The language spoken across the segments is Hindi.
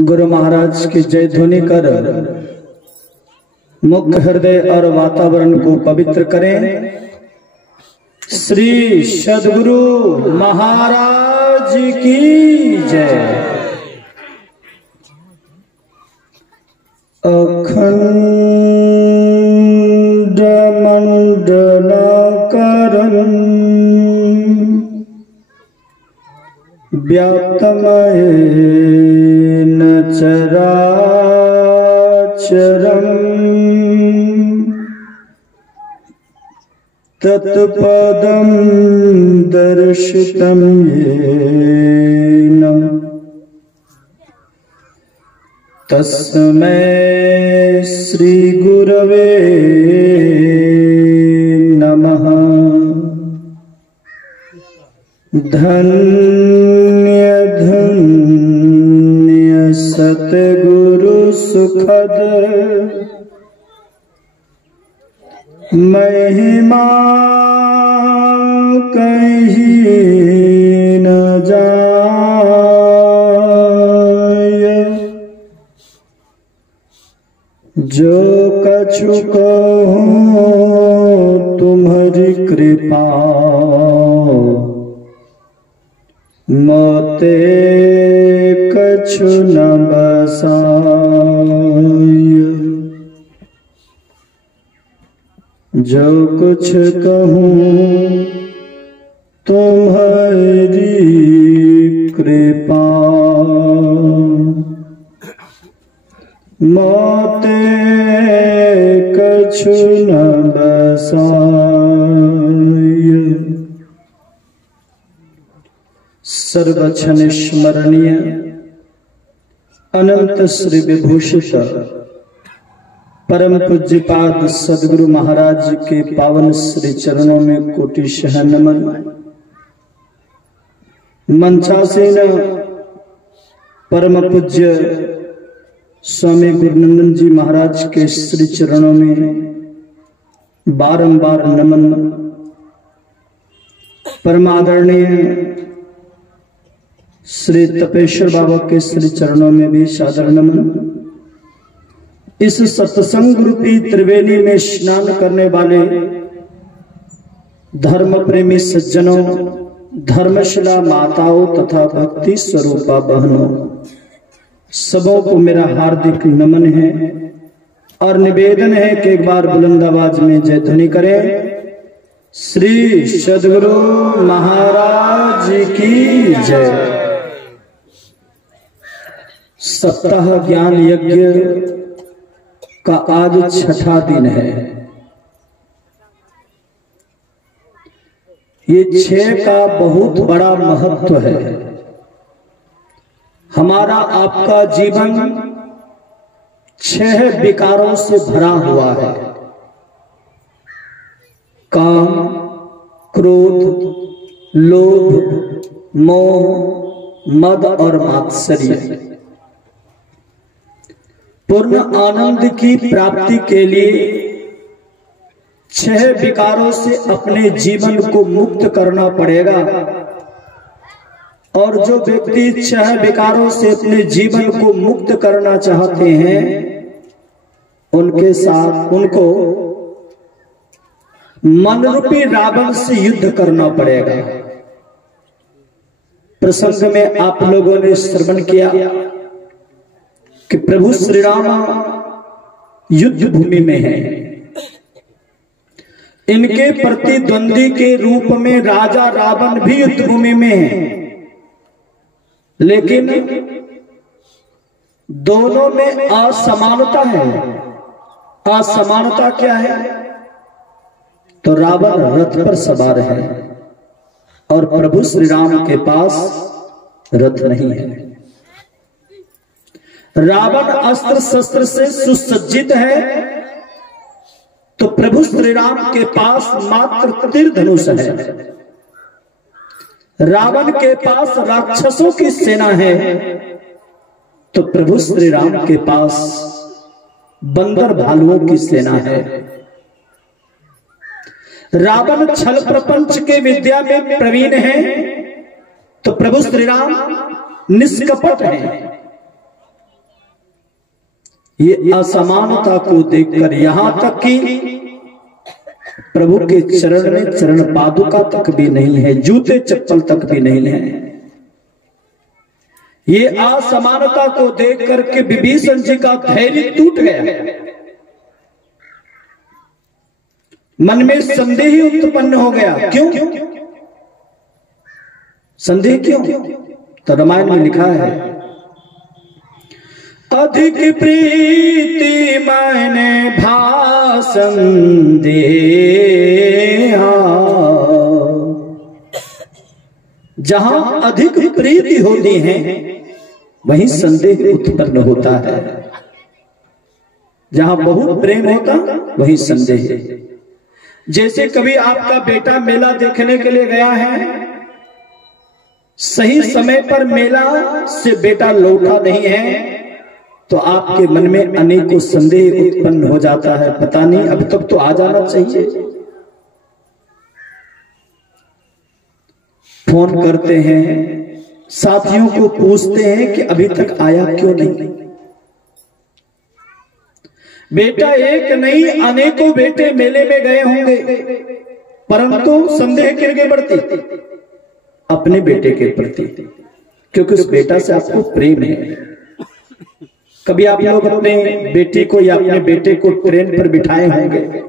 गुरु महाराज की जय ध्वनि कर मुख हृदय और वातावरण को पवित्र करें। श्री सद्गुरु महाराज की जय। अखंड मंडलाकारं व्याप्तमयेन चराचरम् तत्पदं दर्शितं येन तस्मै श्री गुरवे नमः। धन्य धन्य सतगुरु सुखद महिमा कहीं न जाय। जो कछु कहूँ तुम्हारी कृपा मोते कछु न बसाय। जो कुछ कहूँ तुम्हारी कृपा मोते कछु न बसाय। सर्वक्षण स्मरणीय अनंत श्री विभूषित परम पूज्यपाद सद्गुरु महाराज के पावन श्री चरणों में कोटि शह नमन। मंचासीन परम पूज्य स्वामी गुरुनंदन जी महाराज के श्री चरणों में बारंबार नमन। परमादरणीय श्री तपेश्वर बाबा के श्री चरणों में भी सादर नमन। इस सत्संग रूपी त्रिवेणी में स्नान करने वाले धर्म प्रेमी सज्जनों, धर्मशिला माताओं तथा भक्ति स्वरूपा बहनों, सबों को मेरा हार्दिक नमन है और निवेदन है कि एक बार बुलंद आवाज में जय ध्वनि करें। श्री सद्गुरु महाराज की जय। सप्ताह ज्ञान यज्ञ का आज छठा दिन है। ये 6 का बहुत बड़ा महत्व है। हमारा आपका जीवन 6 विकारों से भरा हुआ है। काम, क्रोध, लोभ, मोह, मद और मात्सर्य। पूर्ण आनंद की प्राप्ति के लिए 6 विकारों से अपने जीवन को मुक्त करना पड़ेगा। और जो व्यक्ति 6 विकारों से अपने जीवन को मुक्त करना चाहते हैं, उनके साथ उनको मन रूपी रावण से युद्ध करना पड़ेगा। प्रसंग में आप लोगों ने श्रवण किया कि प्रभु श्री राम युद्ध भूमि में है। इनके प्रतिद्वंदी के रूप में राजा रावण भी युद्ध भूमि में है, लेकिन दोनों में असमानता है। असमानता क्या है? तो रावण रथ पर सवार है और प्रभु श्री राम के पास रथ नहीं है। रावण अस्त्र शस्त्र से सुसज्जित है तो प्रभु श्री राम के पास मात्र तीर धनुष है। रावण के पास राक्षसों की सेना है तो प्रभु श्री राम के पास बंदर भालुओं की सेना है। रावण छल प्रपंच के विद्या में प्रवीण है तो प्रभु श्री राम निष्कपट है। ये असमानता को देखकर यहां तक कि प्रभु के चरण में चरण पादुका तक भी नहीं है, जूते चप्पल तक भी नहीं है। ये असमानता को देख करके विभीषण जी का धैर्य टूट गया, मन में संदेह उत्पन्न हो गया। क्यों संदेह? क्यों? तो रामायण में लिखा है, अधिक प्रीति मैंने भाषण देहा। जहां अधिक प्रीति होती है वहीं संदेह उत्पन्न होता है, जहां बहुत प्रेम होता वहीं संदेह। जैसे कभी आपका बेटा मेला देखने के लिए गया है, सही समय पर मेला से बेटा लौटा नहीं है, तो आपके मन में अनेकों संदेह उत्पन्न हो जाता है, पता नहीं अब तक तो आ जाना चाहिए। फोन करते हैं, साथियों को पूछते हैं कि अभी तक आया क्यों नहीं। बेटा एक नहीं अनेकों बेटे मेले में गए होंगे, परंतु संदेह किनके प्रति? अपने बेटे के प्रति, क्योंकि उस बेटा से आपको प्रेम है। कभी आप लोग अपने बेटी को या अपने बेटे को ट्रेन पर बिठाए होंगे,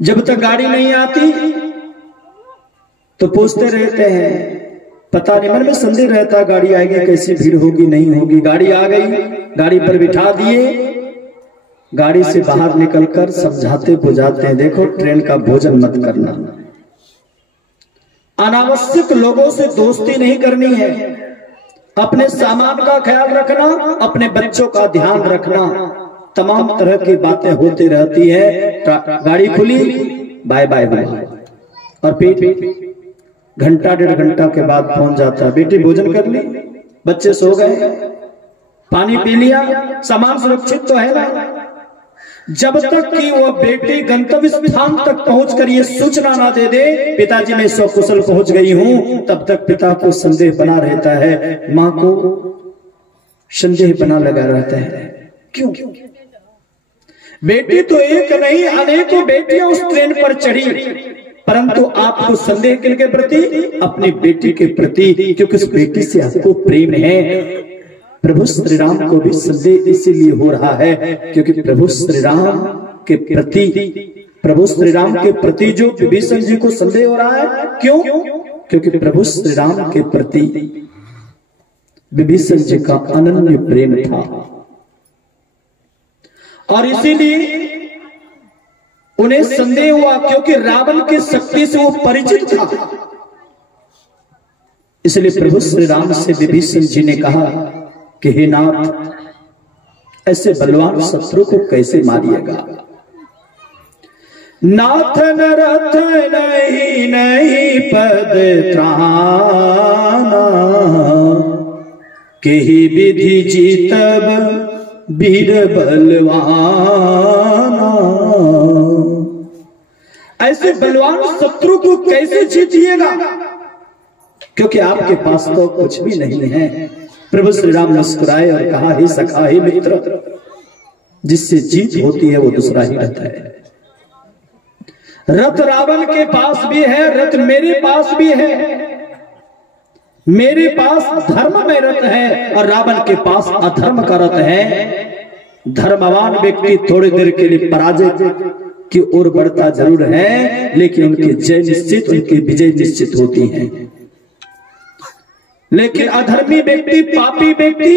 जब तक गाड़ी नहीं आती तो पूछते रहते हैं, पता नहीं, मन में संदेह रहता, गाड़ी आएगी, कैसी भीड़ होगी, नहीं होगी। गाड़ी आ गई, गाड़ी पर बिठा दिए, गाड़ी से बाहर निकलकर समझाते बुझाते हैं, देखो ट्रेन का भोजन मत करना, अनावश्यक लोगों से दोस्ती नहीं करनी है, अपने सामान का ख्याल रखना, अपने बच्चों का ध्यान रखना। तमाम तरह की बातें होती रहती है। गाड़ी खुली, बाय बाय बाय, और फिर घंटा डेढ़ घंटा के बाद पहुंच जाता है, बेटी भोजन कर ली, बच्चे सो गए, पानी पी लिया, सामान सुरक्षित तो है ना। जब तक कि वो बेटी गंतव्य स्थान तक पहुंचकर ये सूचना ना दे दे, पिताजी मैं सकुशल पहुंच गई हूं, तब तक पिता को संदेह बना रहता है, मां को संदेह बना लगा रहता है। क्यों? बेटी तो एक नहीं अनेकों बेटियां उस ट्रेन पर चढ़ी, परंतु आपको संदेह किनके प्रति? अपनी बेटी के प्रति, क्योंकि उस बेटी से आपको प्रेम है। प्रभु श्री राम को भी संदेह इसीलिए हो रहा है क्योंकि प्रभु श्री राम के प्रति जो विभीषण जी को संदेह हो रहा है। क्यों? क्योंकि प्रभु श्री राम के प्रति विभीषण जी का अनन्य प्रेम था, और इसीलिए उन्हें संदेह हुआ, क्योंकि रावण की शक्ति से वो परिचित था। इसलिए प्रभु श्री राम से विभीषण जी ने कहा कि हे नाथ, ऐसे बलवान शत्रु को कैसे मारिएगा? नाथ नरथ नहीं नहीं पद त्राना, केहि विधि जीतब वीर बलवाना। ऐसे बलवान शत्रु को कैसे जीतिएगा? क्योंकि आपके पास तो कुछ भी नहीं है। प्रभु श्री राम मुस्कुराए और कहा, हे सखा, हे मित्र, जिससे जीत होती है वो दूसरा ही रहता है। रथ रावण के पास भी है, रथ मेरे पास भी है। मेरे पास धर्म में रथ है और रावण के पास अधर्म का रथ है। धर्मवान व्यक्ति थोड़ी देर के लिए पराजय की ओर बढ़ता जरूर है, लेकिन उनकी जय निश्चित, उनकी विजय निश्चित होती है। लेकिन अधर्मी व्यक्ति, पापी व्यक्ति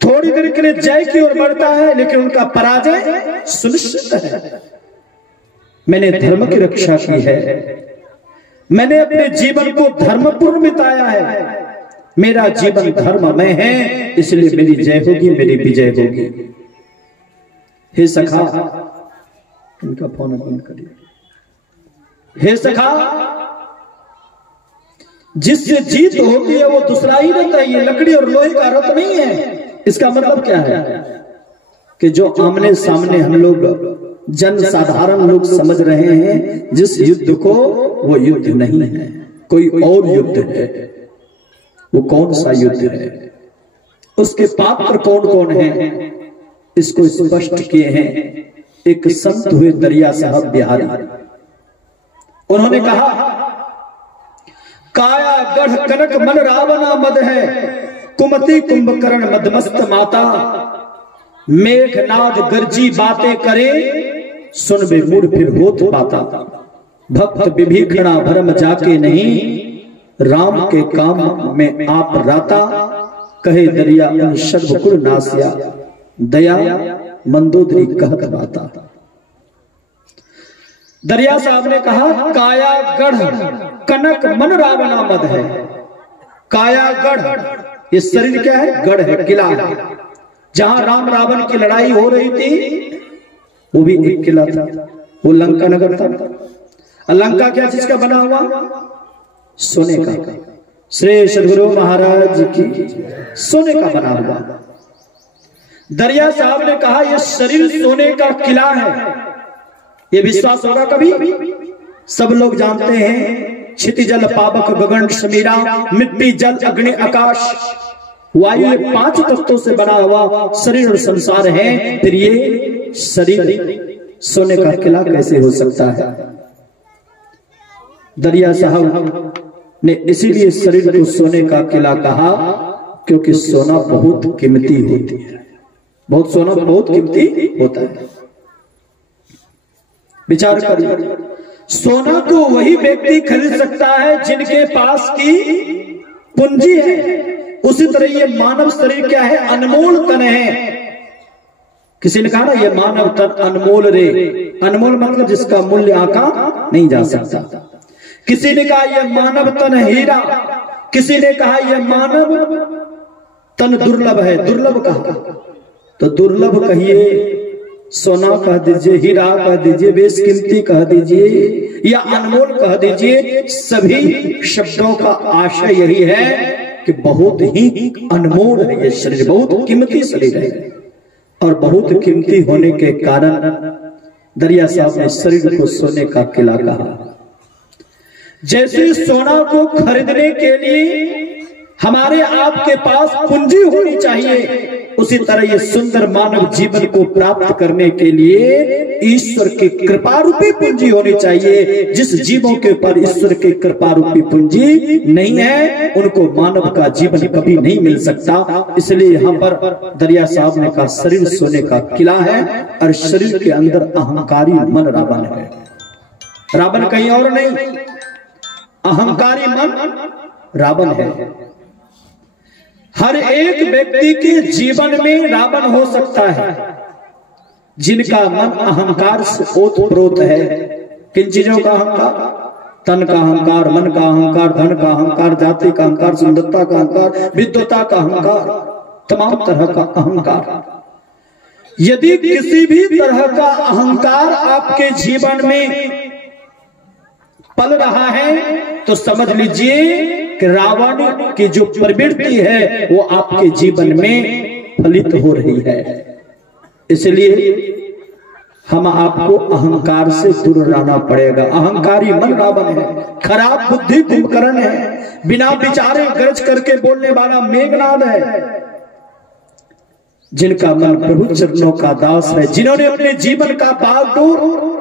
थोड़ी देर के लिए जय की ओर बढ़ता है, लेकिन उनका पराजय सुनिश्चित है। मैंने धर्म की रक्षा की है, मैंने अपने जीवन को धर्मपूर्ण बिताया है, मेरा जीवन धर्ममय है, इसलिए मेरी जय होगी, मेरी विजय होगी। हे सखा, इनका फोन बंद करिए। हे सखा, जिससे जीत होती है वो दूसरा ही रहता है, ये लकड़ी और लोहे का रथ नहीं है। इसका मतलब क्या है कि जो आमने सामने हम लोग जन साधारण लोग समझ रहे हैं जिस युद्ध को, वो युद्ध नहीं है, कोई और युद्ध है। वो कौन सा युद्ध है? उसके पात्र कौन कौन हैं, इसको स्पष्ट किए हैं एक संत हुए दरिया साहब बिहारी। उन्होंने कहा, काया गढ़ कनक मन रावणा मद है, कुमति कुंभकर्ण मदमस्त माता, मेघनाद गर्जी बातें करे, सुन बे मूड फिर होत बाता, भक्त विभीषणा भरम जाके नहीं, राम के काम में आप राता, कहे दरिया उन सर्वकुल नासिया, दया मंदोदरी कहत बाता। दरिया साहब ने कहा, काया गढ़ कनक मन रावणा मद है। काया गढ़, ये शरीर क्या है? गढ़ है, किला है। जहां राम रावण की लड़ाई हो रही थी वो भी एक किला था, वो लंका नगर था। लंका क्या चीज का बना हुआ? सोने का। श्री सदगुरु महाराज की सोने का बना हुआ। दरिया साहब ने कहा, यह शरीर सोने का किला है। ये विश्वास होगा कभी? सब लोग जानते हैं, क्षितिजल पावक गगन समीरा, मिट्टी जल अग्नि आकाश वायु, ये 5 तत्वों से बना हुआ शरीर और संसार है। फिर ये शरीर सोने का किला कैसे हो सकता है? दरिया साहब ने इसीलिए शरीर को सोने का किला कहा, क्योंकि सोना बहुत कीमती होती है, बहुत सोना बहुत कीमती होता है। विचार करिए, सोना को वही व्यक्ति खरीद सकता है जिनके पास की पूंजी है। उसी तरह ये मानव शरीर क्या है? अनमोल तन है। किसी ने कहा ना, ये मानव तन अनमोल रे। अनमोल मतलब जिसका मूल्य आंका नहीं जा सकता। किसी ने कहा यह मानव तन हीरा, किसी ने कहा यह मानव तन दुर्लभ है। दुर्लभ कहा तो दुर्लभ कहिए, सोना कह दीजिए, हीरा कह दीजिए, बेशकीमती कह दीजिए या अनमोल कह दीजिए, सभी शब्दों का आशय यही है कि बहुत ही अनमोल है ये शरीर, बहुत कीमती शरीर है। और बहुत कीमती होने के कारण दरिया साहब ने शरीर को सोने का किला कहा। जैसे सोना को खरीदने के लिए हमारे आपके पास पूंजी होनी चाहिए, उसी तरह ये सुंदर मानव जीवन को प्राप्त करने के लिए ईश्वर की कृपा रूपी पूंजी होनी चाहिए। जिस जीवों के ऊपर ईश्वर की कृपा रूपी पूंजी नहीं है, उनको मानव का जीवन कभी नहीं मिल सकता। इसलिए यहाँ पर दरिया साहब ने कहा, शरीर सोने का किला है और शरीर के अंदर अहंकारी मन रावण है। रावण कहीं और नहीं, अहंकारी मन रावण है। हर एक व्यक्ति के जीवन में रावण हो सकता है, जिनका मन अहंकार से ओतप्रोत है। किन चीजों का अहंकार? तन का अहंकार, मन का अहंकार, धन का अहंकार, जाति का अहंकार, सुंदरता का अहंकार, विद्वता का अहंकार, तमाम तरह का अहंकार। यदि किसी भी तरह का अहंकार आपके जीवन में पल रहा है तो समझ लीजिए कि रावण की जो प्रवृत्ति है वो आपके जीवन में फलित हो रही है। इसलिए हम आपको अहंकार से दूर रहना पड़ेगा। अहंकारी मन रावण है, खराब बुद्धि कुंभकर्ण है, बिना विचारे गरज करके बोलने वाला मेघनाद है। जिनका मन प्रभु चरणों का दास है, जिन्होंने अपने जीवन का बागडोर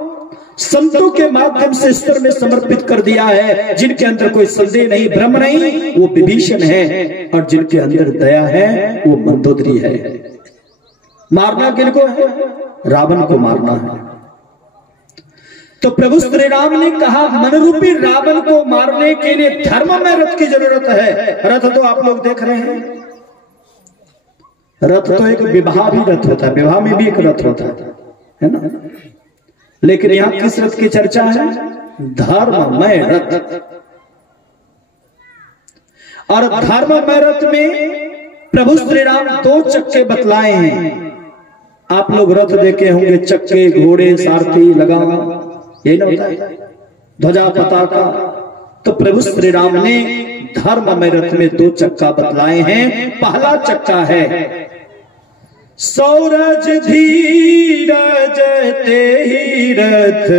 संतों के माध्यम से ईश्वर में समर्पित कर दिया है, जिनके अंदर कोई संदेह नहीं, भ्रम नहीं, वो विभीषण है। और जिनके अंदर दया है वो मंदोदरी है। मारना किनको है? रावण को मारना है। तो प्रभु श्री राम ने कहा, मनरूपी रावण को मारने के लिए धर्म में रथ की जरूरत है। रथ तो आप लोग देख रहे हैं, रथ तो एक विवाह भी रथ होता है, विवाह में भी एक रथ होता है ना। लेकिन यहां किस रथ की चर्चा है? धर्ममय रथ। और धर्ममय रथ में प्रभु श्री राम 2 चक्के बतलाए हैं। आप लोग रथ देखे होंगे, चक्के, घोड़े, सारथी, लगाम, ये ना होता है, ध्वजा, पताका। तो प्रभु श्री राम ने धर्ममय रथ में 2 चक्का बतलाए हैं। पहला चक्का है सौरज धीरज तेहि रथ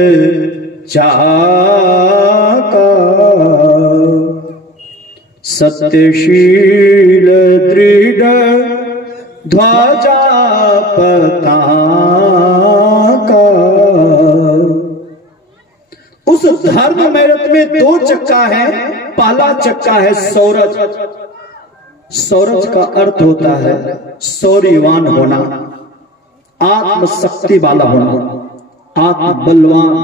चाका, सत्यशील दृढ़ ध्वजा पताका। उस धर्म मैरथ में दो चक्का है। पहला चक्का है सौरज। सौरज का अर्थ होता है शौर्यवान होना, आत्मशक्ति वाला होना, आत्म बलवान।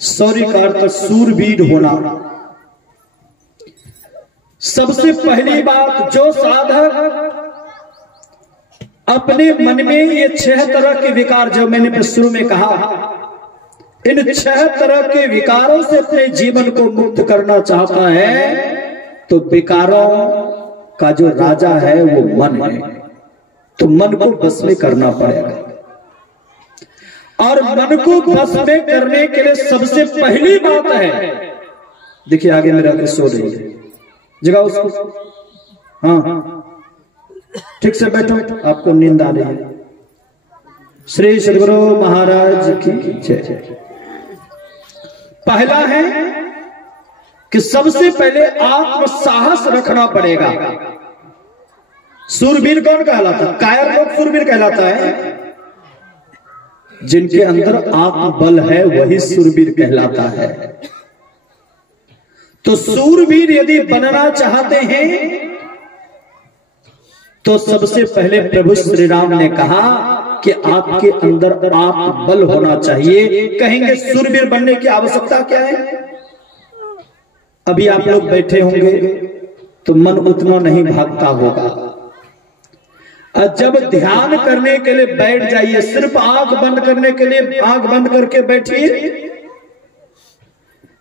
शौर्य का अर्थ सूरवीर होना। सबसे पहली बात, जो साधक अपने मन में ये 6 तरह के विकार, जो मैंने शुरू में कहा, इन 6 तरह के विकारों से अपने जीवन को मुक्त करना चाहता है, तो विकारों का जो राजा है वो मन है। तो मन को बस में करना पड़ेगा। और मन को बस में करने के लिए सबसे पहली बात है, देखिए आगे मेरा के सो रही है, जगह उसको, हाँ ठीक से बैठो, आपको नींद आ रही है। श्री सद्गुरु महाराज की जय। पहला है कि सबसे पहले आत्म साहस रखना पड़ेगा। सूरवीर कौन कहलाता है? कायर लोग सूरवीर कहलाता है। जिनके अंदर आत्मबल है वही सूरवीर कहलाता है। तो सूरवीर यदि बनना चाहते हैं तो सबसे पहले प्रभु श्री राम ने कहा कि आपके अंदर आत्मबल होना चाहिए। कहेंगे सूरवीर बनने की आवश्यकता क्या है? अभी आप लोग बैठे होंगे तो मन उतना नहीं भागता होगा। जब ध्यान करने के लिए बैठ जाइए, सिर्फ आंख बंद करने के लिए आंख बंद करके बैठिए।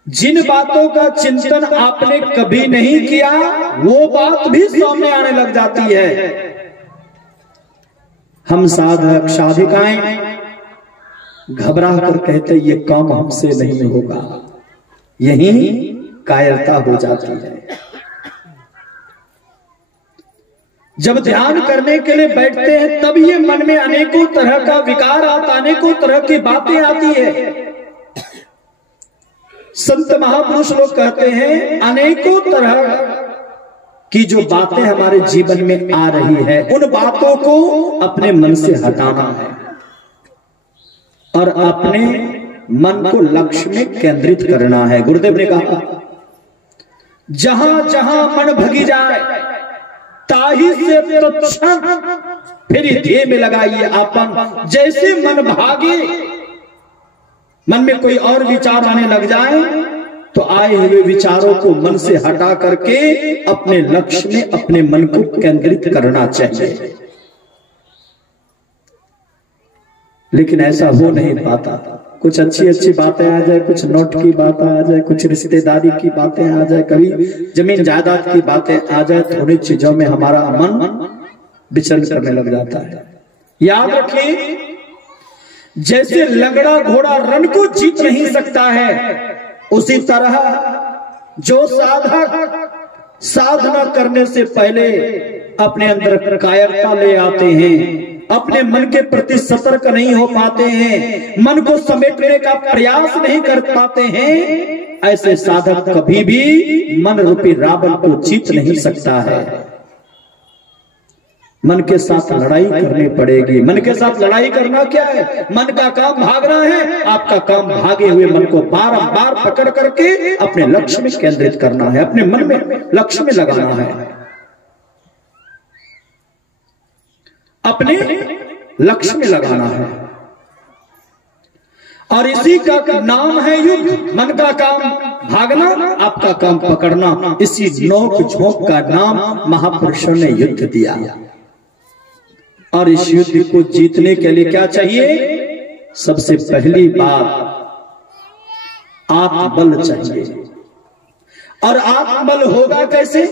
जिन बातों का चिंतन आपने कभी नहीं किया वो बात भी सामने आने लग जाती है। हम साधक साधिकाएं घबरा कर कहते ये काम हमसे नहीं होगा, यही कायरता हो जाती है। जब ध्यान करने के लिए बैठते हैं तब ये मन में अनेकों तरह का विकार आता, अनेकों तरह की बातें आती है। संत महापुरुष लोग कहते हैं अनेकों तरह की जो बातें हमारे जीवन में आ रही है, उन बातों को अपने मन से हटाना है और अपने मन को लक्ष्य में केंद्रित करना है। गुरुदेव ने कहा जहां जहां मन भगी जाए ताही से तत्क्षण फिर ध्येय में लगाइए अपन। जैसे मन भागे, मन में कोई और विचार आने लग जाए तो आए हुए विचारों को मन से हटा करके अपने लक्ष्य में अपने मन को केंद्रित करना चाहिए। लेकिन ऐसा हो नहीं पाता। कुछ अच्छी अच्छी बातें आ जाए, कुछ नोट की बातें आ जाए, कुछ रिश्तेदारी की बातें आ जाए, कभी जमीन जायदाद की बातें आ जाए, थोड़ी चीजों में हमारा मन विचलन करने लग जाता है। याद रखिए, जैसे लगड़ा घोड़ा रण को जीत नहीं सकता है, उसी तरह जो साधक साधना करने से पहले अपने अंदर कायरता ले आते हैं, अपने मन के प्रति सतर्क नहीं हो पाते हैं, मन को समेटने का प्रयास नहीं कर पाते हैं, ऐसे साधक कभी भी मन रूपी रावण को जीत नहीं सकता है। मन के साथ लड़ाई करनी पड़ेगी। मन के साथ लड़ाई करना क्या है? मन का काम भागना है। आपका काम भागे हुए मन को बार-बार पकड़ करके अपने लक्ष्य में केंद्रित करना है, अपने मन में लक्ष्य में लगाना है, अपने लक्ष्य में लगाना है। और इसी का नाम है युद्ध। मन का काम भागना, आपका काम पकड़ना। इसी नोक झोंक का नाम महापुरुषों ने युद्ध दिया। और इस युद्ध को जीतने के लिए क्या चाहिए? सबसे पहली बात आत्मबल चाहिए। और आत्मबल होगा कैसे?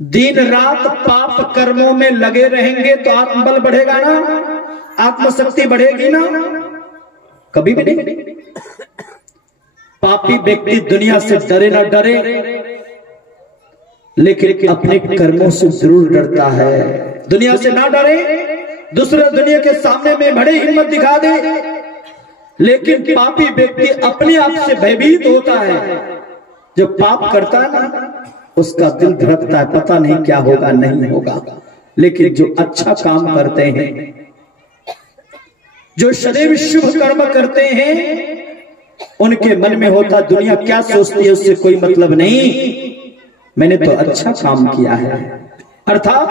दिन रात पाप कर्मों में लगे रहेंगे तो आत्मबल बढ़ेगा ना, आत्मशक्ति बढ़ेगी ना? कभी भी नहीं। पापी व्यक्ति दुनिया से डरे ना डरे, लेकिन अपने कर्मों से जरूर डरता है। दुनिया से ना डरे, दूसरे दुनिया के सामने में बड़े हिम्मत दिखा दे, लेकिन पापी व्यक्ति अपने आप से भयभीत होता है। जो पाप करता है ना, उसका दिल धड़कता है, पता नहीं क्या होगा नहीं होगा। लेकिन जो अच्छा काम करते हैं, जो सदैव शुभ कर्म करते हैं, उनके मन में होता दुनिया क्या सोचती है उससे कोई मतलब नहीं, मैंने तो अच्छा काम किया है। अर्थात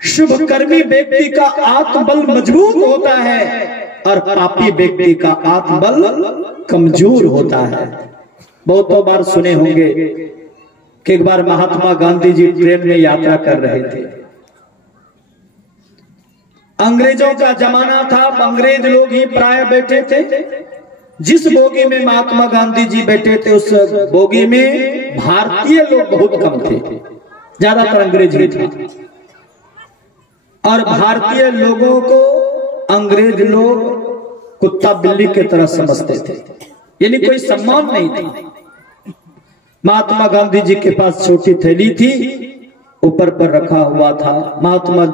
शुभ कर्मी व्यक्ति का आत्मबल मजबूत होता है और पापी व्यक्ति का आत्मबल कमजोर होता है। बहुतों बार सुने होंगे कि एक बार महात्मा गांधी जी ट्रेन में यात्रा कर रहे थे। अंग्रेजों का जमाना था, अंग्रेज लोग ही प्राय बैठे थे। जिस बोगी में महात्मा गांधी जी बैठे थे उस बोगी में भारतीय लोग बहुत कम थे, ज्यादातर अंग्रेज ही था। और भारतीय लोगों को अंग्रेज लोग कुत्ता बिल्ली की तरह समझते थे, यानी कोई सम्मान नहीं था। महात्मा गांधी जी के पास छोटी थैली थी, ऊपर पर रखा हुआ था। महात्मा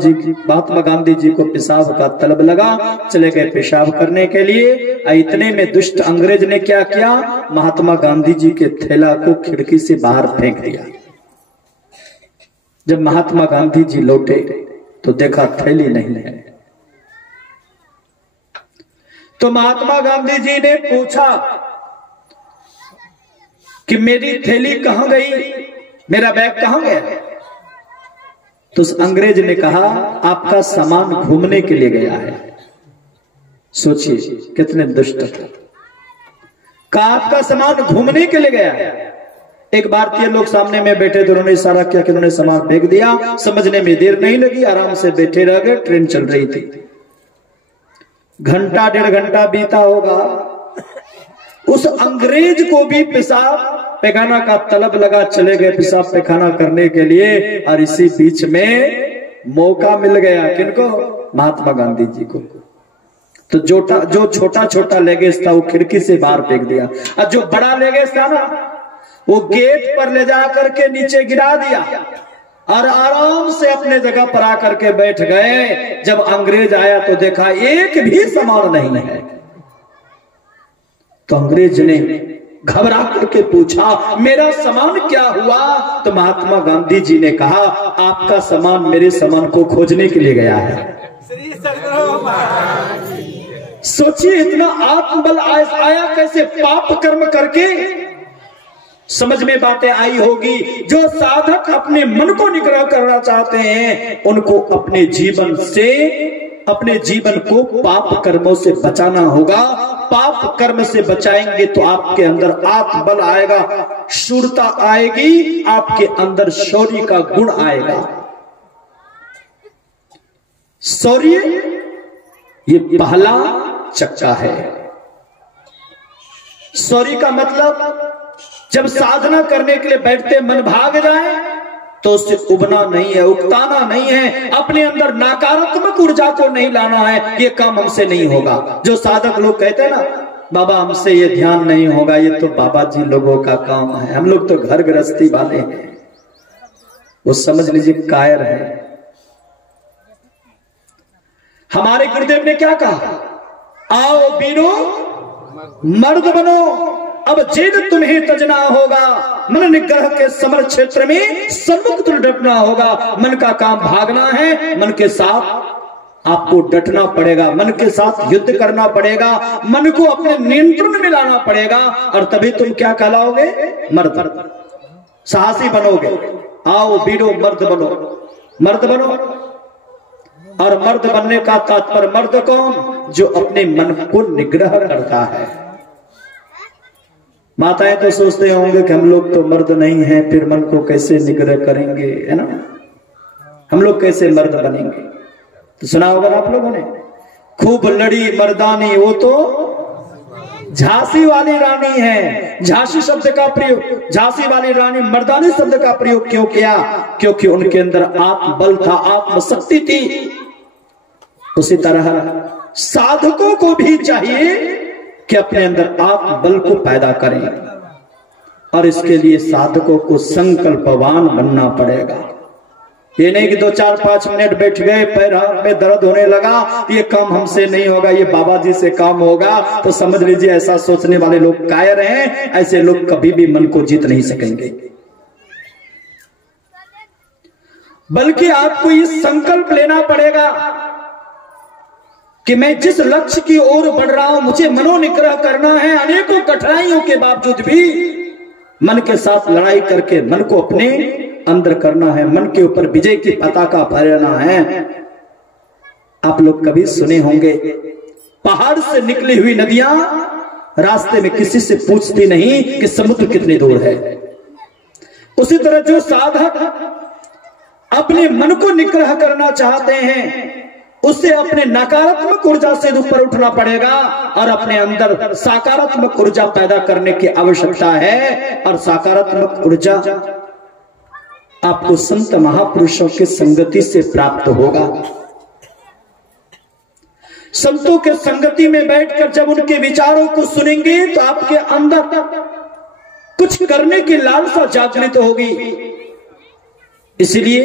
गांधी जी को पेशाब का तलब लगा, चले गए पेशाब करने के लिए। इतने में दुष्ट अंग्रेज ने क्या किया, महात्मा गांधी जी के थैला को खिड़की से बाहर फेंक दिया। जब महात्मा गांधी जी लौटे तो देखा थैली नहीं है। तो महात्मा गांधी जी ने पूछा कि मेरी थैली कहां गई, मेरा बैग कहां गया? तो उस अंग्रेज ने कहा आपका सामान घूमने के लिए गया है। सोचिए कितने दुष्ट थे। कहा आपका सामान घूमने के लिए गया है। एक भारतीय लोग सामने में बैठे थे, उन्होंने इशारा किया कि उन्होंने सामान फेंक दिया। समझने में देर नहीं लगी, आराम से बैठे रह गए। ट्रेन चल रही थी, घंटा 1.5 घंटा बीता होगा। उस अंग्रेज को भी पेशाब पैखाना का तलब लगा, चले गए पेशाब पैखाना करने के लिए। और इसी बीच में मौका मिल गया किनको, महात्मा गांधी जी को। तो जो छोटा छोटा लेगेज था वो खिड़की से बाहर फेंक दिया, और जो बड़ा लेगेज था ना वो गेट पर ले जा करके नीचे गिरा दिया और आराम से अपने जगह पर आकर के बैठ गए। जब अंग्रेज आया तो देखा एक भी सामान नहीं है। तो अंग्रेज ने घबरा करके पूछा मेरा सामान क्या हुआ? तो महात्मा गांधी जी ने कहा आपका सामान मेरे सामान को खोजने के लिए गया है। सोचिए इतना आत्मबल आया कैसे, पाप कर्म करके। समझ में बातें आई होगी। जो साधक अपने मन को निग्रह करना चाहते हैं उनको अपने जीवन को पाप कर्मों से बचाना होगा। पाप कर्म से बचाएंगे तो आपके अंदर आत्मबल आएगा, शूरता आएगी, आपके अंदर शौर्य का गुण आएगा। शौर्य ये पहला चक्का है। शौर्य का मतलब जब साधना करने के लिए बैठते मन भाग जाए तो उससे उबना नहीं है, उकताना नहीं है, अपने अंदर नकारात्मक ऊर्जा को नहीं लाना है। ये काम हमसे नहीं होगा। जो साधक लोग कहते हैं ना बाबा हमसे ये ध्यान नहीं होगा, ये तो बाबा जी लोगों का काम है, हम लोग तो घर गृहस्थी वाले हैं, वो समझ लीजिए कायर है। हमारे गुरुदेव ने क्या कहा, आओ बीरो मर्द बनो, अब जेद तुम्हें तजना होगा, मन निग्रह के समर क्षेत्र में सम्मुख तुम डटना होगा। मन का काम भागना है, मन के साथ आपको डटना पड़ेगा, मन के साथ युद्ध करना पड़ेगा, मन को अपने नियंत्रण में लाना पड़ेगा, और तभी तुम क्या कहलाओगे, मर्द, साहसी बनोगे। आओ बीरो मर्द बनो, मर्द बनो। और मर्द बनने का तात्पर्य मर्द कौन, जो अपने मन को निग्रह करता है। माताएं तो सोचते होंगे कि हम लोग तो मर्द नहीं हैं, फिर मन को कैसे निग्रह करेंगे, है ना, हम लोग कैसे मर्द बनेंगे। तो सुना होगा आप लोगों ने, खूब लड़ी मर्दानी वो तो झांसी वाली रानी है। झांसी शब्द का प्रयोग, झांसी वाली रानी, मर्दानी शब्द का प्रयोग क्यों किया, क्योंकि उनके अंदर आत्मबल था, आत्मशक्ति थी। उसी तरह साधकों को भी चाहिए कि अपने अंदर आत्मबल को पैदा करें, और इसके लिए साधकों को संकल्पवान बनना पड़ेगा। ये नहीं कि 2-4-5 मिनट बैठ गए, पैर हाथ में दर्द होने लगा, ये काम हमसे नहीं होगा, ये बाबा जी से काम होगा। तो समझ लीजिए ऐसा सोचने वाले लोग कायर हैं। ऐसे लोग कभी भी मन को जीत नहीं सकेंगे। बल्कि आपको ये संकल्प लेना पड़ेगा कि मैं जिस लक्ष्य की ओर बढ़ रहा हूं, मुझे मनोनिग्रह करना है। अनेकों कठिनाइयों के बावजूद भी मन के साथ लड़ाई करके मन को अपने अंदर करना है, मन के ऊपर विजय की पताका फहराना है। आप लोग कभी सुने होंगे, पहाड़ से निकली हुई नदियां रास्ते में किसी से पूछती नहीं कि समुद्र कितनी दूर है। उसी तरह जो साधक अपने मन को निग्रह करना चाहते हैं, उसे अपने नकारात्मक ऊर्जा से ऊपर उठना पड़ेगा और अपने अंदर सकारात्मक ऊर्जा पैदा करने की आवश्यकता है। और सकारात्मक ऊर्जा आपको संत महापुरुषों की संगति से प्राप्त होगा। संतों के संगति में बैठकर जब उनके विचारों को सुनेंगे तो आपके अंदर कुछ करने की लालसा जागृत होगी। इसलिए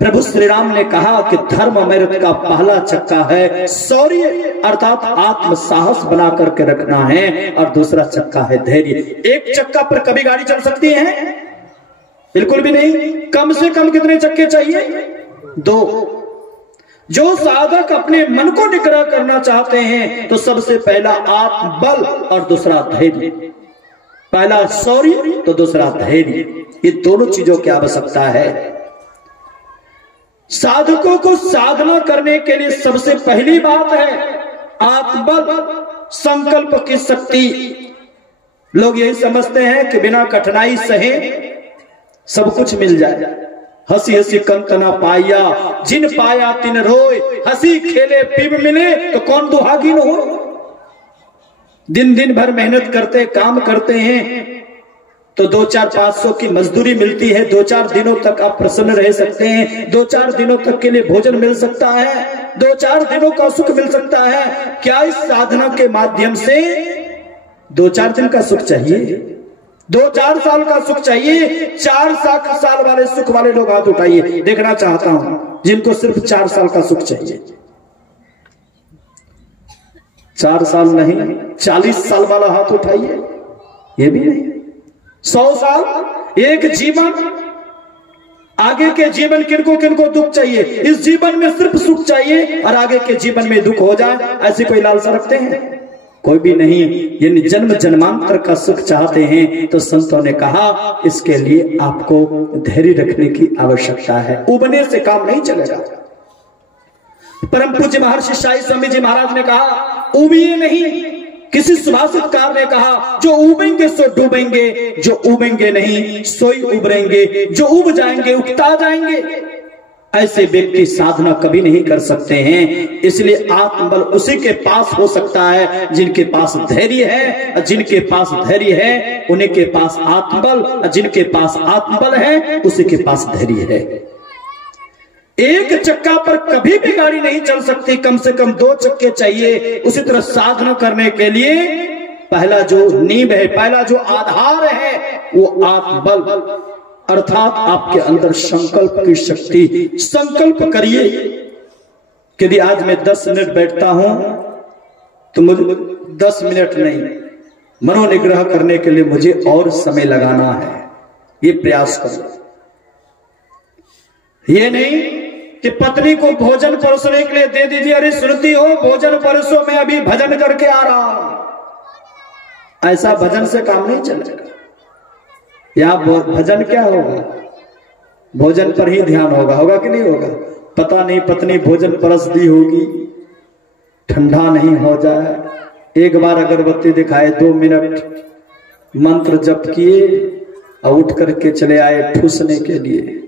प्रभु श्री राम ने कहा कि धर्म अमृत का पहला चक्का है शौर्य, अर्थात आत्म साहस बना करके रखना है, और दूसरा चक्का है धैर्य। एक चक्का पर कभी गाड़ी चल सकती है? बिल्कुल भी नहीं। कम से कम कितने चक्के चाहिए? 2। जो साधक अपने मन को निग्रह करना चाहते हैं तो सबसे पहला आत्मबल और दूसरा धैर्य। पहला शौर्य तो दूसरा धैर्य, ये दोनों चीजों की आवश्यकता है। साधकों को साधना करने के लिए सबसे पहली बात है आत्मबल, संकल्प की शक्ति। लोग यही समझते हैं कि बिना कठिनाई सहे सब कुछ मिल जाए। हंसी हंसी कंत ना पाया, जिन पाया तिन रोए, हंसी खेले पीब मिले तो कौन दुहागिन हो। दिन दिन भर मेहनत करते काम करते हैं तो 2-4-500 की मजदूरी मिलती है। 2-4 दिनों तक आप प्रसन्न रह सकते हैं, 2-4 दिनों तक के लिए भोजन मिल सकता है, 2-4 दिनों का सुख मिल सकता है। क्या इस साधना के माध्यम से 2-4 दिन का सुख चाहिए? 2-4 साल का सुख चाहिए? 4 साल वाले सुख वाले लोग हाथ उठाइए, देखना चाहता हूं जिनको सिर्फ 4 साल का सुख चाहिए। 4 साल नहीं, 40 साल वाला हाथ उठाइए, ये भी नहीं। 100 साल, एक जीवन। आगे के जीवन किनको किनको दुख चाहिए? इस जीवन में सिर्फ सुख चाहिए और आगे के जीवन में दुख हो जाए, ऐसी कोई लालसा रखते हैं? कोई भी नहीं। यानी जन्म जन्मांतर का सुख चाहते हैं तो संतों ने कहा इसके लिए आपको धैर्य रखने की आवश्यकता है। उबने से काम नहीं चलेगा। परम पूज्य महर्षि शाही स्वामी जी महाराज ने कहा उबिए नहीं। किसी सुभाषितकार ने कहा जो उबेंगे सो डूबेंगे, जो उबेंगे नहीं सोई उबरेंगे, जो उब जाएंगे उगता जाएंगे। ऐसे व्यक्ति साधना कभी नहीं कर सकते हैं। इसलिए आत्मबल उसी के पास हो सकता है जिनके पास धैर्य है, और जिनके पास धैर्य है उन्हीं के पास आत्मबल, और जिनके पास आत्मबल है उसी के पास धैर्य है। एक चक्का पर कभी भी गाड़ी नहीं चल सकती, कम से कम 2 चक्के चाहिए। उसी तरह साधना करने के लिए पहला जो नींव है, पहला जो आधार है वो आत्मबल, अर्थात आपके अंदर संकल्प की शक्ति। संकल्प करिए कि यदि आज मैं 10 मिनट बैठता हूं तो मुझे 10 मिनट नहीं, मनोनिग्रह करने के लिए मुझे और समय लगाना है। ये प्रयास करिए। ये नहीं कि पत्नी को भोजन परोसने के लिए दे दीजिए, अरे सुनती हो भोजन परोसो, मैं अभी भजन करके आ रहा हूं। ऐसा भजन से काम नहीं चलेगा। या भजन क्या होगा? भोजन पर ही ध्यान होगा। होगा कि नहीं होगा? पता नहीं पत्नी भोजन परस दी होगी, ठंडा नहीं हो जाए। एक बार अगरबत्ती दिखाए, 2 मिनट मंत्र जप किए और उठ करके चले आए ठूसने के लिए।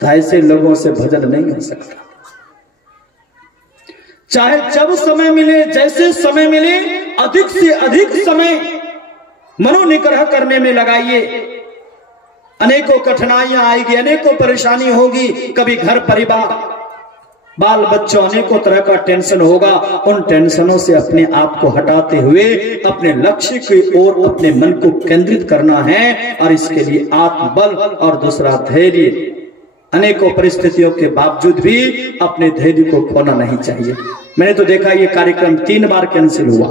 तो ऐसे लोगों से भजन नहीं हो सकता। चाहे जब समय मिले, जैसे समय मिले, अधिक से अधिक समय मनोनिग्रह करने में लगाइए। अनेकों कठिनाइयां आएगी, अनेकों परेशानी होगी, कभी घर परिवार बाल बच्चों अनेकों तरह का टेंशन होगा। उन टेंशनों से अपने आप को हटाते हुए अपने लक्ष्य की ओर अपने मन को केंद्रित करना है, और इसके लिए आत्मबल और दूसरा धैर्य। अनेकों परिस्थितियों के बावजूद भी अपने धैर्य को खोना नहीं चाहिए। मैंने तो देखा ये कार्यक्रम 3 बार कैंसिल हुआ,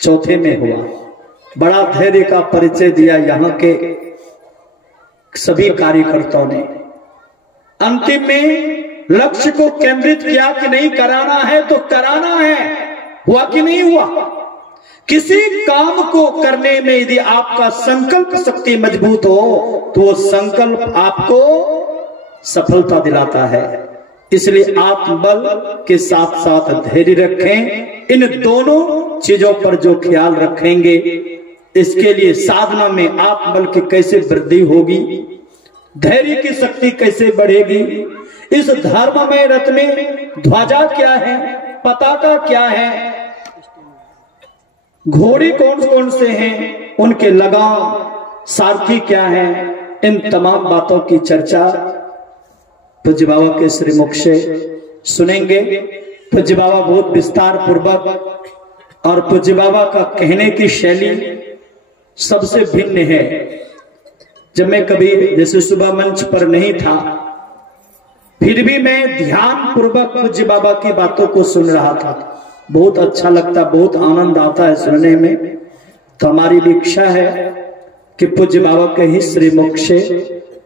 चौथे में हुआ। बड़ा धैर्य का परिचय दिया यहाँ के सभी कार्यकर्ताओं ने अंतिम में लक्ष्य को केंद्रित किया कि नहीं, कराना है तो कराना है। हुआ कि नहीं हुआ? किसी काम को करने में यदि आपका संकल्प शक्ति मजबूत हो तो वो संकल्प आपको सफलता दिलाता है। इसलिए आत्मबल के साथ साथ धैर्य रखें। इन दोनों चीजों पर जो ख्याल रखेंगे, इसके लिए साधना में आत्मबल की कैसे वृद्धि होगी, धैर्य की शक्ति कैसे बढ़ेगी, इस धर्ममय रथ में ध्वजा क्या है, पताका क्या है, घोड़े कौन कौन से हैं, उनके लगाम सारथी क्या है, इन तमाम बातों की चर्चा पूज्य बाबा के श्रीमुख से सुनेंगे। पूज्य बाबा बहुत विस्तार पूर्वक और पूज्य बाबा का कहने की शैली सबसे भिन्न है। जब मैं कभी जैसे सुबह मंच पर नहीं था, फिर भी मैं ध्यान पूर्वक पूज्य बाबा की बातों को सुन रहा था। बहुत अच्छा लगता, बहुत आनंद आता है सुनने में। तो हमारी भी इच्छा है कि पूज्य बाबा के ही श्रीमुख से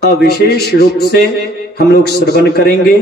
विशेष रूप से हम लोग श्रवण करेंगे।